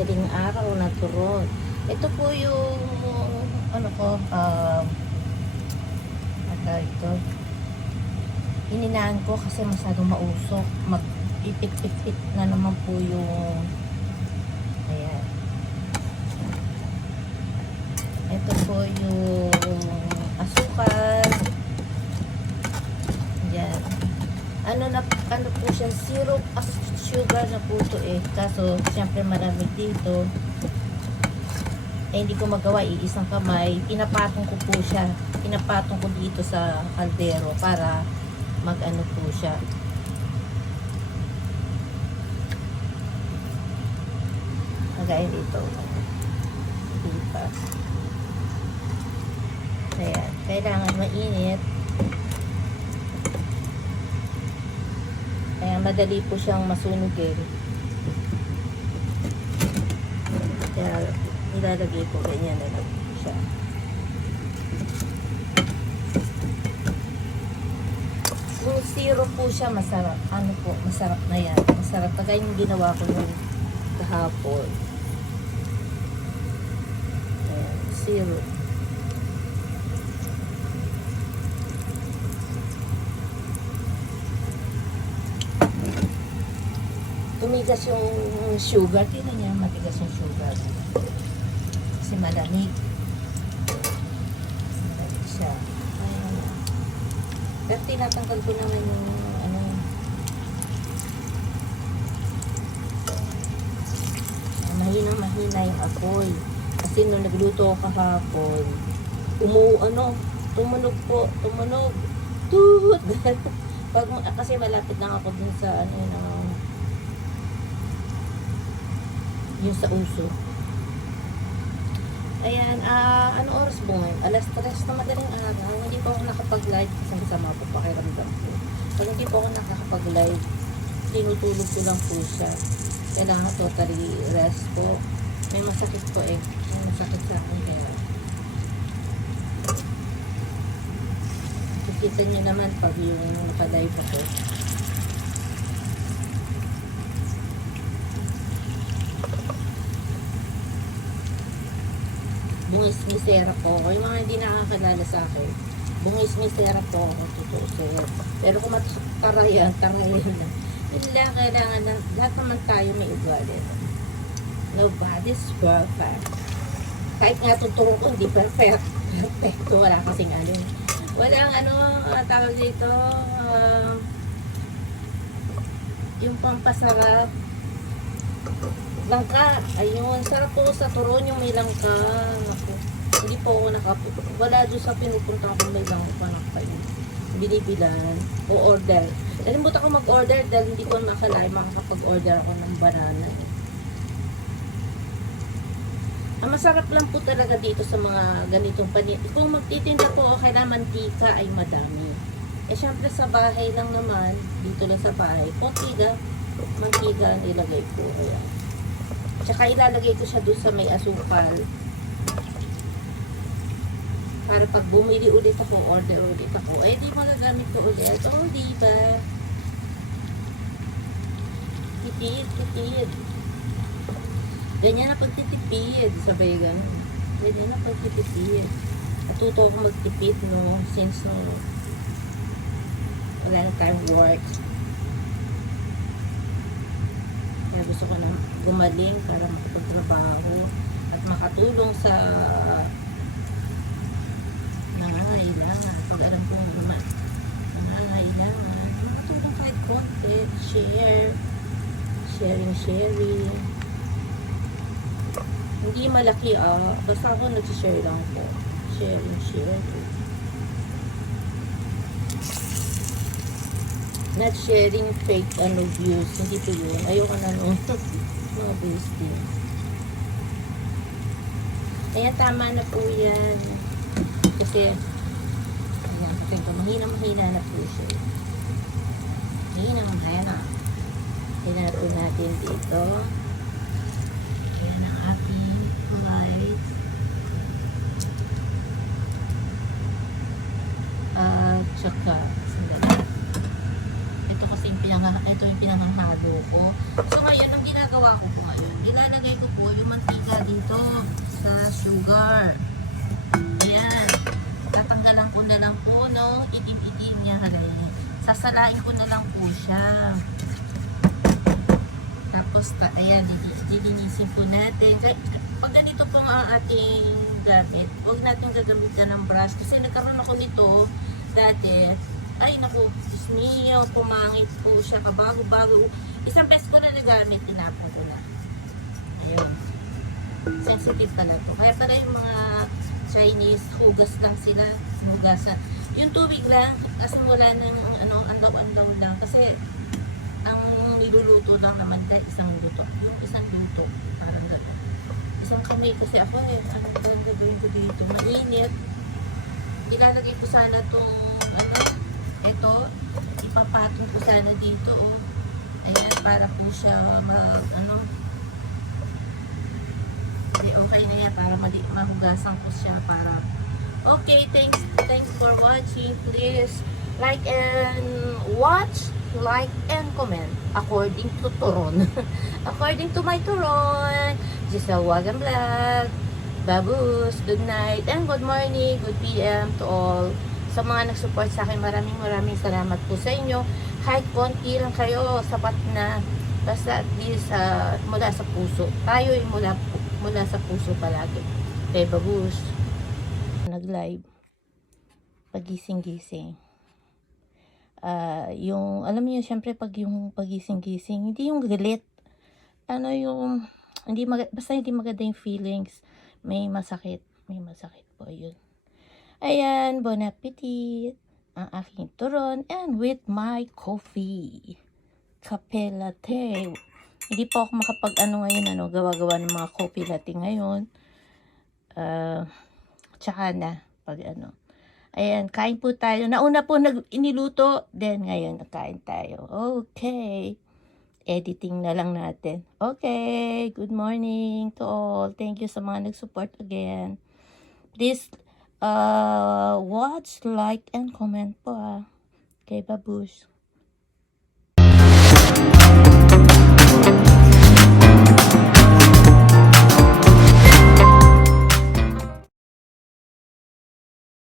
madaling araw na turon. Ito po yung ano ko, ito. Hininaan ko kasi masyadong mausok. Mag-ipit-ipit na naman po yung ayan. Ito po yung asukal. Yan. Ano po siya, syrup, sugar na po to eh. Kaso, syempre malamig dito. Eh, hindi ko magawa, iisang kamay. Pinapatong ko po siya. Pinapatong ko dito sa kaldero para mag-ano po siya. Kagaya dito. Dito. Ayan. Kailangan mainit. Kaya madali po siyang masunugin. Kaya ilalagay ko ganyan na lang siya. Kung zero po siya, masarap. Ano po, masarap na yan. Masarap. Kagaya yung ginawa ko nung kahapon. Ayan, zero. Tumigas yung sugar. Tingnan niya, matigas yung sugar. Kasi malamig. Malamig siya. Ayan. Pero tinatanggal ko naman yung ano. Mahina yung apoy. Kasi nung nagluto ako kahapon, tumunog po. Tumunog. Tut! Kasi malapit lang ako dun sa ano yun, yung sa uso. Ayan, ano oras po ngayon? Alas 3 na madaling araw. Hindi po ako nakapag-live kasi sama po pakiramdam ko. Pag hindi po ako nakakapag-live, tinutulog ko lang po siya. Kailangan totally rest po. May masakit po eh. May masakit sa akin kaya. Kita niyo naman pag yung naka-live ako. Bungis-misera po ako. Yung mga hindi nakakilala sa akin, bungis-misera po ako, totoo sir. Pero kung matarayan na. Yun lang, kailangan na, lahat naman tayo may ugali. Nobody's perfect. Kahit nga tuturo ko, hindi perfecto. Wala kasing ano. Walang tawag dito, yung pampasarap. Langka, ayun, sarap po sa turon yung may langka. Naku, hindi po ako wala doon sa pinupunta ko may langka na kayo. Binibilan o order. Nalimutan ko mag-order dahil hindi ko nakalain makakapag-order ako ng banana. Ang masarap lang po talaga dito sa mga ganitong panin. Kung magtitinda po, kailangan mantika ay madami. Eh syempre sa bahay lang naman, dito lang sa bahay, konti lang mantika ang ilagay po. Kaya tsaka ilalagay ko siya doon sa may asukal. Para pag bumili ulit ako, order ulit ako, eh di magagamit ko ulit. Oh, di ba? Tipid. Ganyan na pagtitipid. Sabay ganun. Ganyan na pagtitipid. Natuto ako magtipid, no? Since, no, wala na tayong work. Kaya gusto ko na gumaling para makapagtrabaho at makatulong sa nangangailangan. Pag alam kong nangangailangan, makatulong kahit konti, sharing. Hindi malaki basta ako nag-share lang po. Share. Not sharing fake views. Hindi po yun. Ayoko na nung mga boosting. Kaya tama na po yan. Kasi ayan, ito, mahina na po siya. Mahina. Kailan po natin dito. Ayan ang ating light. Tsaka ito yung pinanghahalo ko. So ngayon, ang ginagawa ko po ngayon, ilalagay ko po yung mantika dito sa sugar. Ayan. Tatanggalan ko na lang po, no? Itim-itim niya, halay. Sasalain ko na lang po siya. Tapos, ayan, lilinisin po natin. Pag ganito po ang ating gamit, huwag natin gagamitan ng brush. Kasi nagkaroon ako nito dati. Ay, naku, Diyos mio, pumangit po siya. Kabago-bago. Isang beses ko na nagamit, tinapon ko na. Ayun. Sensitive pala to. Kaya pala yung mga Chinese, hugas lang sila. Hugasan. Yung tubig lang, as in wala ng andaw-andaw lang. Kasi, ang niluluto lang naman dahil isang luto. Yung isang luto, parang gano'n. Isang kamay kasi ako ano ang gagawin ko dito? Mainit. Ilalagay ko sana itong, ito, ipapatong ko sana dito, oh. Ayan, para po siya okay na yan, para mahugasan ko siya, para, okay, thanks for watching. Please, like and watch, like and comment, according to Turon. According to my Turon, Giselle Wagan Vlog, Babus, good night, and good morning, good PM to all. Sa mga nag-support sa akin, maraming salamat po sa inyo. Kahit konti lang kayo, sapat na. Basta at least mula sa puso. Tayo ay mula sa puso palagi. Kay Babus. Nag-live. Pagising-gising. Yung, alam niyo, syempre pag yung pagising-gising, hindi yung galit. Yung, basta hindi maganda yung feelings. May masakit po yun. Ayan, bon appetit. Ang aking turon and with my coffee. Kape latte. Hindi po ako ngayon, gawa-gawa ng mga coffee latte ngayon. Tsaka na, pag Ayan, kain po tayo. Nauna po iniluto, then ngayon nakain tayo. Okay. Editing na lang natin. Okay, good morning to all. Thank you sa mga nag-support again. Please, watch, like, and comment po. Okay, Babush.